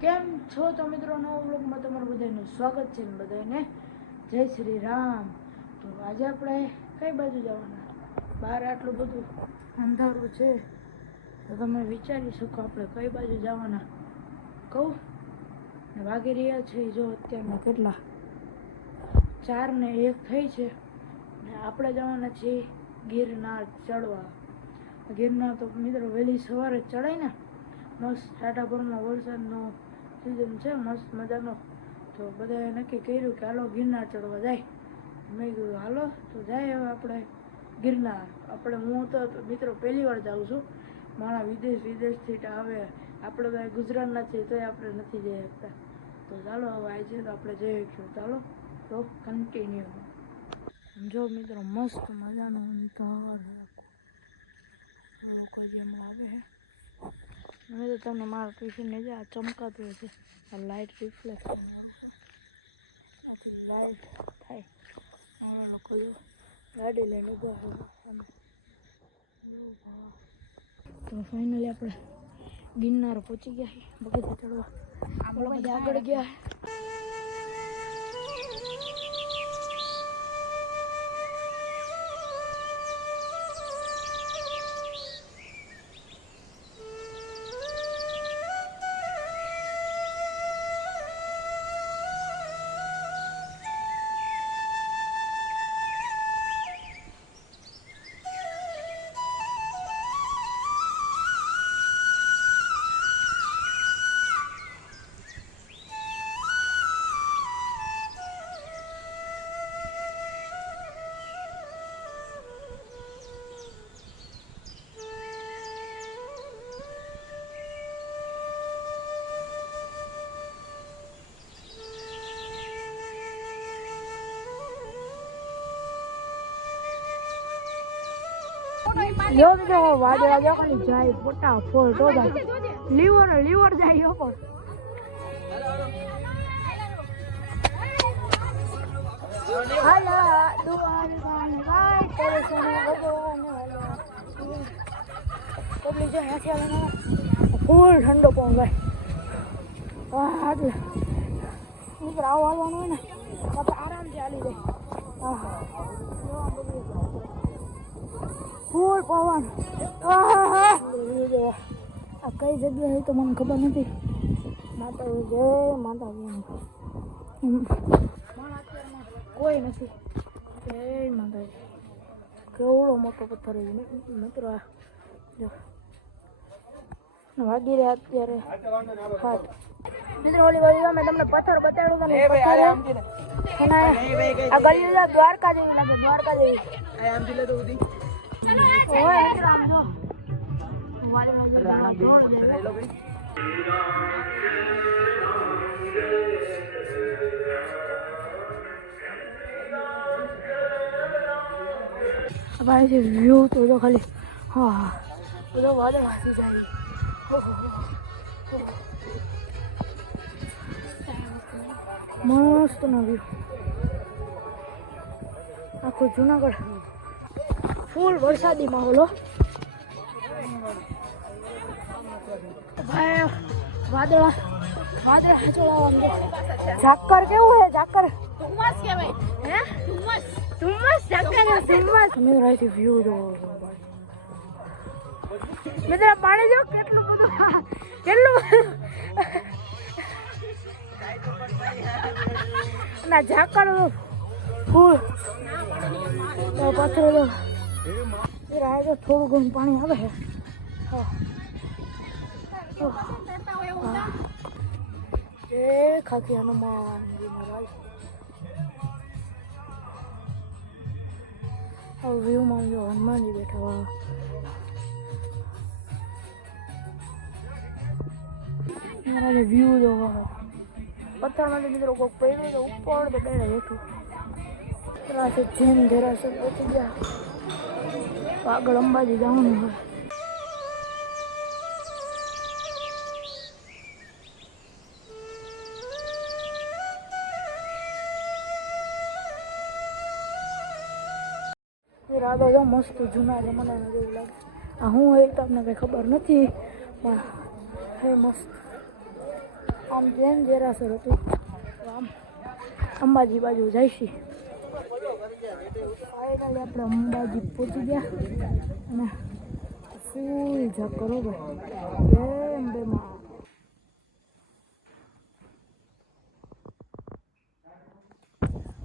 કેમ છો તો મિત્રો? નવા વ્લોગમાં તમારું બધાનું સ્વાગત છે ને બધાને જય શ્રી રામ. તો આજે આપણે કઈ બાજુ જવાના? બહાર આટલું બધું અંધારું છે તો તમે વિચારી શકો આપણે કઈ બાજુ જવાના. કહું ને વાગી રહ્યા છે જો અત્યારના કેટલા 4 ને 1 થઈ છે ને આપણે જવાના છીએ ગિરનાર ચડવા. ગિરનાર તો મિત્રો વહેલી સવારે ચડાય ને મસ્ત ટાટાપુરમાં વરસાદનો સિઝન છે મસ્ત મજાનો. તો બધાએ નક્કી કર્યું કે હાલો ગિરનાર ચડવા જાય. મેં કીધું હાલો તો જાય હવે આપણે ગિરનાર. હું તો મિત્રો પહેલી વાર જાઉં છું. મારા વિદેશથી આવે આપણે તો ગુજરાતના છીએ તોય આપણે નથી જઈ શકતા. તો ચાલો હવે આજે તો આપણે જઈ શકીશું. ચાલો તો કન્ટિન્યુ. જો મિત્રો મસ્ત મજાનો અંધાર લોકો જેમ આવે મેં તો તમને મારા ટિફિનને જે આ ચમકાતું હશે આ લાઇટ રિફ્લેક્શન વાળું છે. આથી લાઇટ થાય મારા લોકો જો ગાડી લઈને ઉભા હોય. તો ફાઇનલી આપણે ગિરનાર પહોંચી ગયા છીએ. પગથિયા ચડવા આપણે બધા આગળ ગયા. જો મિત્રો વાદળા જો ખાલી જાય ફટાફટ તો લીવર જાય ઉપર. હાલા દુકાન ભાઈ પરેશાન ભગવાન પબ્લિક જો હાથી આવે ફૂલ ઠંડો પવન ભાઈ. વાહ એટલે મિત્રો આવું હાલવાનું હોય ને આપણે આરામથી હાલી જાય. ફૂલ પવન. આ કઈ જગ્યાએ તો મને ખબર નથી. માતાજી જય માતાજી. કોઈ નથી. જય માતાજી. કેવડો મોટો પથ્થર છે મિત્રો. વાગી રહ્યા અત્યારે 7. મિત્રો ઓલી બાજુ મેં તમને પથ્થર બતાડ્યું હતું. આ ગલી દ્વારકા જેવી લાગે. દ્વારકા જેવી. ભાઈ છે વ્યૂ તો જો ખાલી હા બધો વાદળ વાસી જાય. મસ્ત નો વ્યૂ. આખું જુનાગઢ ફૂલ વરસાદી માહોલ. ભાઈ વાદળા ઝાકર કેવું છે? ઝાકર ધુમ્મસ કહેવાય. હે ધુમ્મસ ઝાકર ધુમ્મસ. મિત્રો અહીંથી વ્યૂ જો મિત્રો પાણી જો કેટલું બધું ના ઝાકર ફૂલ પથ્થર જો થોડું ઘણું પાણી આવે છે. જય ખાકી હનુમાન વ્યૂમાં જો હનુમાનજી બેઠા. વાહ મારા વ્યૂ જો પથ્થરમાંથી મિત્રો કોઈક પડ્યું તો ઉપર તો બેઠા બેઠું. જૈન દેરાસર પહોંચી ગયા. આગળ અંબાજી જવાનું હોય. રાધો જો મસ્ત જૂના જમાનાનું જેવું લાગે. આ હું એ તમને કંઈ ખબર નથી પણ હે મસ્ત. આ આમ જૈન જેરાસર હતું. તો આમ અંબાજી બાજુ જઈશી. ફાઇનલી આપણે અંબાજી પહોંચી ગયા અને ફૂલ ઝાકરો ભાઈ અંબેમાં.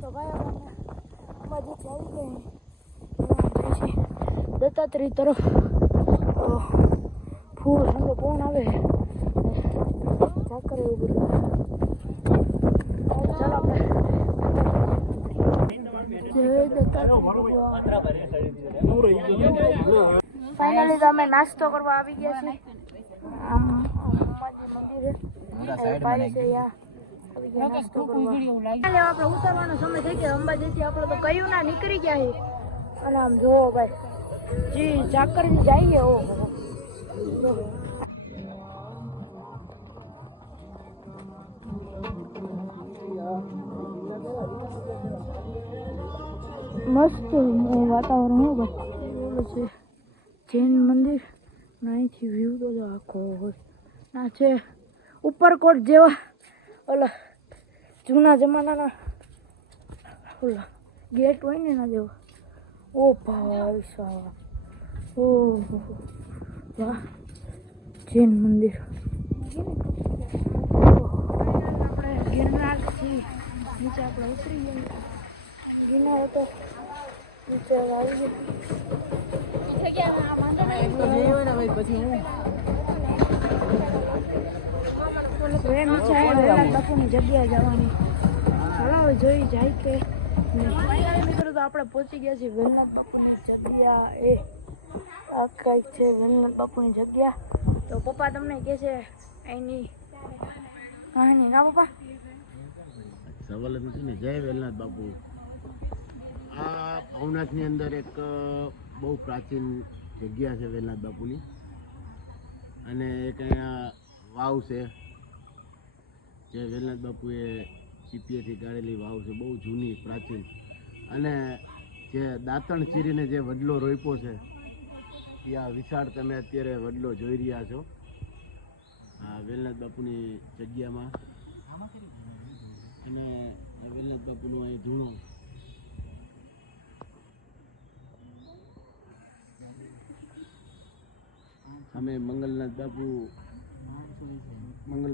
તો ભાઈ આપણે અંબાજીથી આવી ગયા છે દત્તાત્રેય તરફ. તો ફૂલ ઠંડો પવન આવે ઝાકર એવું બધું. ચાલો આપણે ફાઇનલી તો અમે નાસ્તો કરવા આવી ગયા છીએ. આમ અંબાજી મંદિરે પાણી છે નાસ્તો કરવા. આપણે ઉતારવાનો સમય થઈ ગયો. અંબાજીથી આપણે તો કયું ના નીકળી ગયા છે. અને આમ જોવો ભાઈ જી ઝાકર જઈએ. મસ્ત વાતાવરણ હો ભાઈ. ઓલું છે જૈન મંદિર. અહીંથી વ્યૂ તો આખો હોય ના છે ઉપરકોટ જેવા ઓલા જૂના જમાનાના ઓલા ગેટ હોય ને એના જેવા. ઓ ભાઈ સાહેબ, ઓ વાહ જૈન મંદિર. આપણે ગિરનારથી નીચે આપણે ઉતરી ગયા. ગિરનાર તો નીચે આવી ગયા. બાપુની જગ્યાએ જવાની. ચાલો જોઈ જાય કે મિત્રો. તો આપણે પહોંચી ગયા છીએ વેલનાથ બાપુની જગ્યા. એ આ કંઈક છે વેલનાથ બાપુની જગ્યા. તો પપ્પા તમને કહે છે અહીંની કહાની. ના પપ્પા સવાલ નથી ને. જય વેલનાથ બાપુ. આ ભવનાથની અંદર એક બહુ પ્રાચીન જગ્યા છે વેલનાથ બાપુની. અને એક અહીંયા વાવ છે જે વેલનાથ બાપુએ સીપીએથી ગાળેલી વાવ છે. બહુ જૂની પ્રાચીન. અને જે દાંતણ ચીરીને જે વડલો રોપ્યો છે ત્યાં વિશાળ તમે અત્યારે વડલો જોઈ રહ્યા છો આ વેલનાથ બાપુની જગ્યામાં. અને વેલનાથ બાપુનું અહીં ધૂણો. અમે મંગલનાથ બાપુ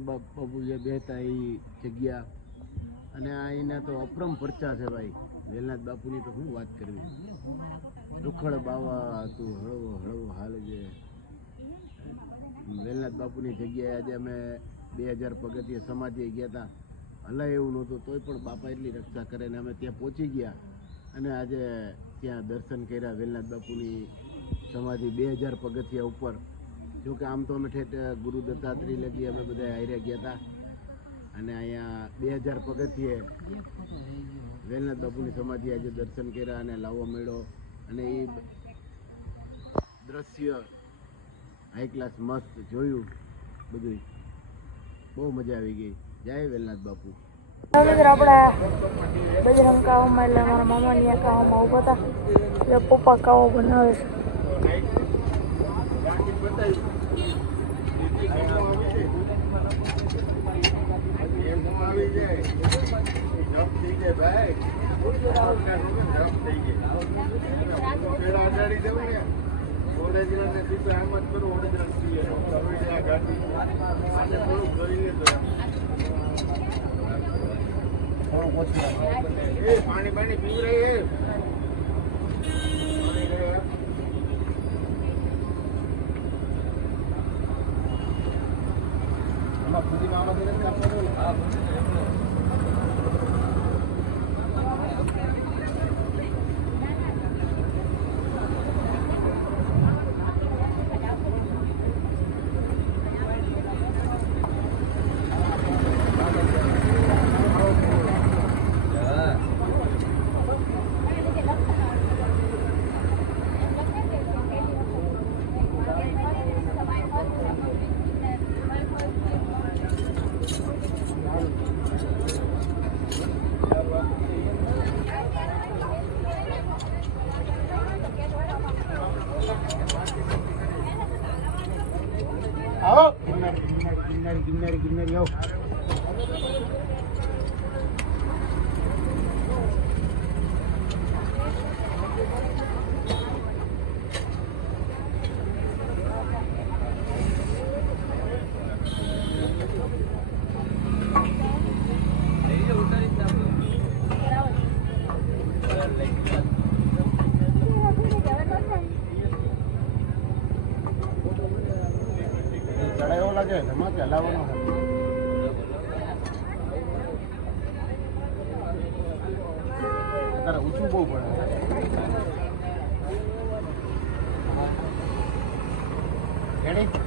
બાપુ જે બેહતા એ જગ્યા. અને અહીંના તો અપરમ પરચા છે ભાઈ. વેલનાથ બાપુની તો શું વાત કરવી. દુખડ બાવા હતું હળવો હળવો હાલ છે વેલનાથ બાપુની જગ્યાએ. આજે અમે 2000 પગથિયે સમાધિએ ગયા હતા. હલાય એવું નહોતું તોય પણ બાપા એટલી રક્ષા કરે ને અમે ત્યાં પહોંચી ગયા. અને આજે ત્યાં દર્શન કર્યા વેલનાથ બાપુની સમાધિ 2000 પગથિયા ઉપર. જોકે આમ તો અમે ઠેઠ ગુરુ દત્તાત્રેય લગી અમે બધા હાર્યા ગયા હતા. અને અહીંયા 2000 પગથિયે વેલનાથ બાપુની સમાધિ આજે દર્શન કર્યા અને લાવો મળ્યો. અને એ દ્રશ્ય હાઈ ક્લાસ મસ્ત જોયું બધું. બહુ મજા આવી ગઈ. જય વેલનાથ બાપુ. આપણે બજરંગ કાવામાં એટલે મારા મામાની આ કાવામાં ઉભા હતા. એટલે પપ્પા કાવો બનાવે છે. પાણી પાણી પી રહી ચડાયો લાગે એમાં હલાવવાનો તારે ઊંચું બહુ પડે રેડી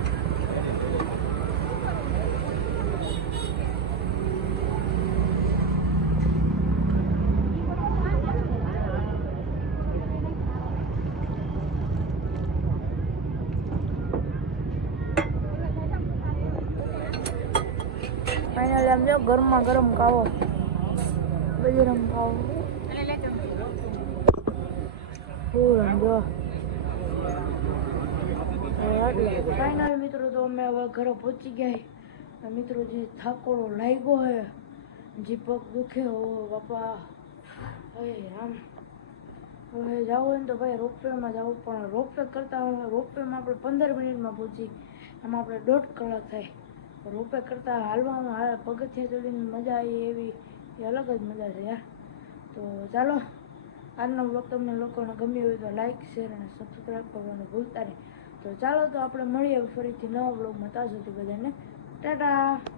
ફાઇનલી આમ જો ગરમા ગરમ ખાવો બજરંગ ખાવો આમ જો ફાઇનલ મિત્રો તો અમે હવે ઘરે પહોંચી ગયા મિત્રો જે થાકોડો લાગ્યો હે જે પગ દુખે હો બાપા હવે આમ હવે જવું હોય ને તો ભાઈ રોપવેમાં જવું પણ રોપવે કરતાં રોપવેમાં આપણે 15 મિનિટમાં પહોંચી આમાં આપણે 1.5 કલાક થાય રોપે કરતાં હાલવામાં પગથિયા ચડીને મજા આવી એવી એ અલગ જ મજા છે યાર તો ચાલો આજનો બ્લોગ તમને લોકોને ગમ્યો હોય તો લાઈક શેર અને સબસ્ક્રાઈબ કરવાનું ભૂલતા નહીં તો ચાલો તો આપણે મળીએ ફરીથી નવા બ્લોગમાં ત્યાં સુધી બધાને ટાટા.